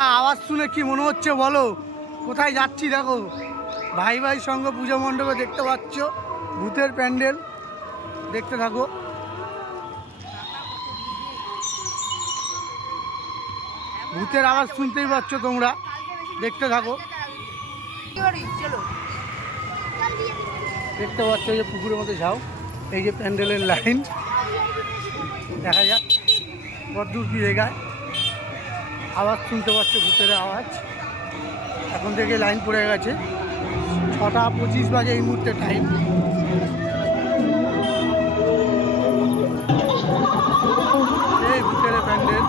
আওয়াজ শুনে কি মনে হচ্ছে বলো? কোথায় যাচ্ছি দেখো, ভাই ভাই সঙ্গে পুজো মণ্ডপে দেখতে পাচ্ছ ভূতের প্যান্ডেল। দেখতে থাকো। ভূতের আওয়াজ শুনতেই পাচ্ছ তোমরা, দেখতে থাকো। দেখতে পাচ্ছ যে পুকুরের মধ্যে যাও, এই যে প্যান্ডেলের লাইন দেখা যাক কতদূর কি জায়গায়। আওয়াজ শুনতে পাচ্ছ, ভূতের আওয়াজ। এখন থেকে লাইন পড়ে গেছে, 6টা 25 বাজে এই মুহূর্তে টাইম। এই ভূতের প্যান্ডেল।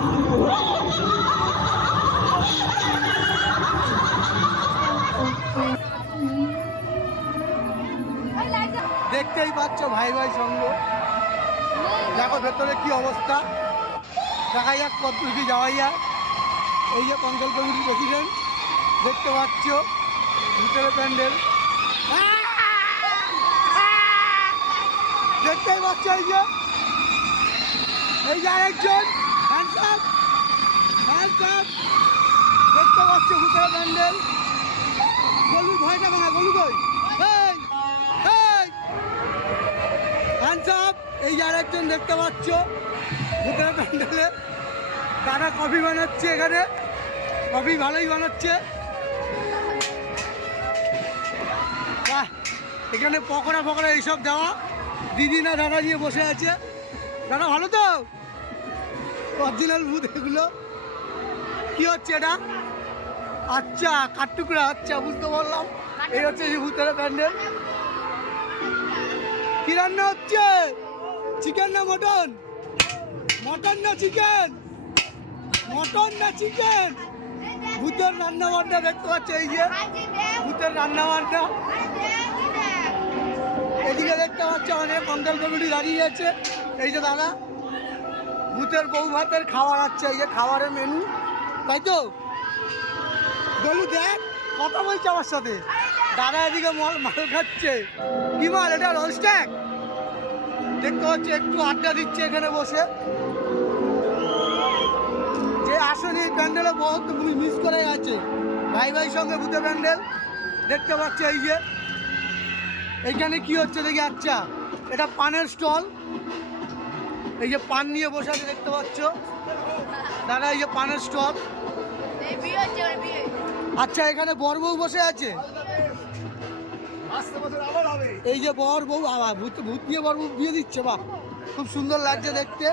দেখতেই পাচ্ছ ভাই ভাই সঙ্গ। দেখো ভেতরে কি অবস্থা, দেখা যাক কত কি যাওয়াই যায়। এই যে কন্ট্রোল কমিটির প্রেসিডেন্ট, দেখতে পাচ্ছ ভূতের প্যান্ডেল। দেখতেই পাচ্ছ এই যে আরেকজন দেখতে পাচ্ছ ভূতের প্যান্ডেল। গলু ভয়টা ভাঙা, গলু কই? এই যে আরেকজন দেখতে পাচ্ছ ভূতের প্যান্ডেলে। দাদা কফি বানাচ্ছে, এখানে কফি ভালোই বানাচ্ছে। বাহ, এখানে পকোড়া ফকোড়া এইসব দেওয়া। দিদি না দাদা নিয়ে বসে আছে। দাদা ভালো তো? অরিজিনাল ভূত এগুলো। কি হচ্ছে এটা? আচ্ছা, কাঠটুকরা। আচ্ছা, বুঝতে পারলাম। এই হচ্ছে যে ভূতের প্যান্ডেল। কি রান্না হচ্ছে? চিকেন না মটন? মটন না চিকেন? মটন না চিকেন? ভূতের রান্না বান্না দেখতে পাচ্ছে। এই যে ভূতের রান্না বান্না। এদিকে দেখতে পাচ্ছে অনেক কন্ট্রোল কমিটি দাঁড়িয়ে আছে। এই যে দাদা ভূতের বউ ভাতের খাবার আছে, এই যে খাবারের মেনু, তাই তো? বলু দেখ, কথা বলছে আমার সাথে। দাদা এদিকে মাল খাচ্ছে। কি মাল এটা? রোস্ট্যাক। দেখতে পাচ্ছি একটু আড্ডা দিচ্ছে এখানে বসে। যে আসলে এই প্যান্ডেলে বহুত মিস করে গেছে, ভাই ভাই সঙ্গে ভূতের প্যান্ডেল। দেখতে পাচ্ছি এই যে এইখানে কি হচ্ছে দেখি। আচ্ছা, এটা পানের স্টল। এই যে পান নিয়ে বসে আছে, দেখতে পাচ্ছ দাদা। এই যে পানের স্টল। আচ্ছা, এখানে বর বউ বসে আছে। এই যে বর বউ, আবার ভূত ভূত নিয়ে বর বউ বিয়ে দিচ্ছে। বাহ, খুব সুন্দর লাগছে দেখতে।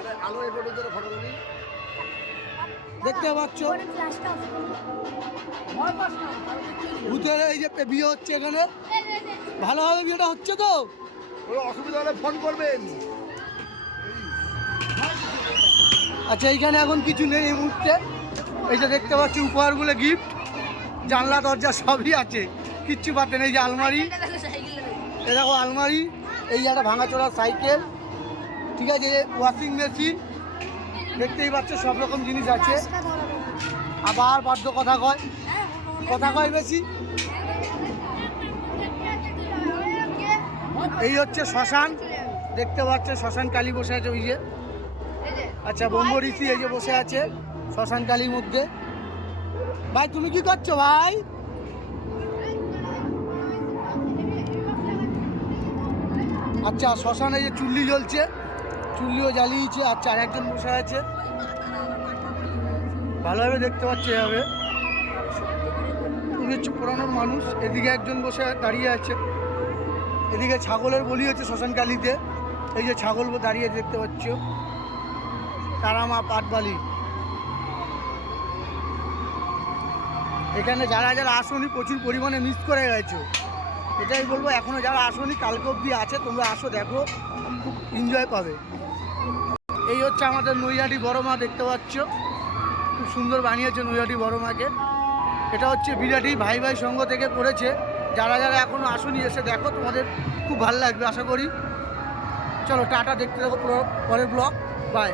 দেখতে পাচ্ছ ভূতের এই যে বিয়ে হচ্ছে এখানে। ভালোভাবে বিয়েটা হচ্ছে তো? অসুবিধা হলে ফোন করবেন। আচ্ছা, এইখানে এখন কিছু নেই এই মুহূর্তে। এই যে দেখতে পাচ্ছি উপহারগুলো, গিফট, জানলা দরজা সবই আছে, কিচ্ছু পাচ্ছেন। এই যে আলমারি, এই দেখো আলমারি। এই যে একটা ভাঙাচোরা সাইকেল, ঠিক আছে, ওয়াশিং মেশিন। দেখতেই পাচ্ছ সব রকম জিনিস আছে। আবার বাধ্য কথা কয়, কথা কয় বেশি। এই হচ্ছে শ্মশান, দেখতে পাচ্ছে শ্মশান কালী বসে আছে ওই যে। আচ্ছা, ব্রহ্ম ঋষি এই যে বসে আছে শ্মশান কালীর মধ্যে। ভাই তুমি কি করছো ভাই? আচ্ছা, শ্মশানে যে চুল্লি জ্বলছে, চুল্লিও জ্বালিয়েছে। আচ্ছা, আর একজন বসে আছে, ভালোভাবে দেখতে পাচ্ছে এভাবে। উনি হচ্ছে পুরানোর মানুষ। এদিকে একজন বসে দাঁড়িয়ে আছে। এদিকে ছাগলের বলি হচ্ছে শ্মশান কালীতে। এই যে ছাগল দাঁড়িয়ে দেখতে পাচ্ছ, তারামা পাটবালি। এখানে যারা যারা আসনি প্রচুর পরিমাণে মিস করে গেছো। এটাই বলবো, এখনো যারা আসনি কালকে অবধি আছে, তোমরা আসো, দেখো, খুব এনজয় পাবে। এই হচ্ছে আমাদের নৈহাটি বড় মা, দেখতে পাচ্ছ খুব সুন্দর বানিয়েছে নৈহাটি বড় মাকে। এটা হচ্ছে বিরাটি ভাই ভাই সংঘ থেকে করেছে। যারা যারা এখনো আসনি এসে দেখো, তোমাদের খুব ভালো লাগবে আশা করি। চলো টাটা, দেখতে থাকো পরের ব্লগ। বাই।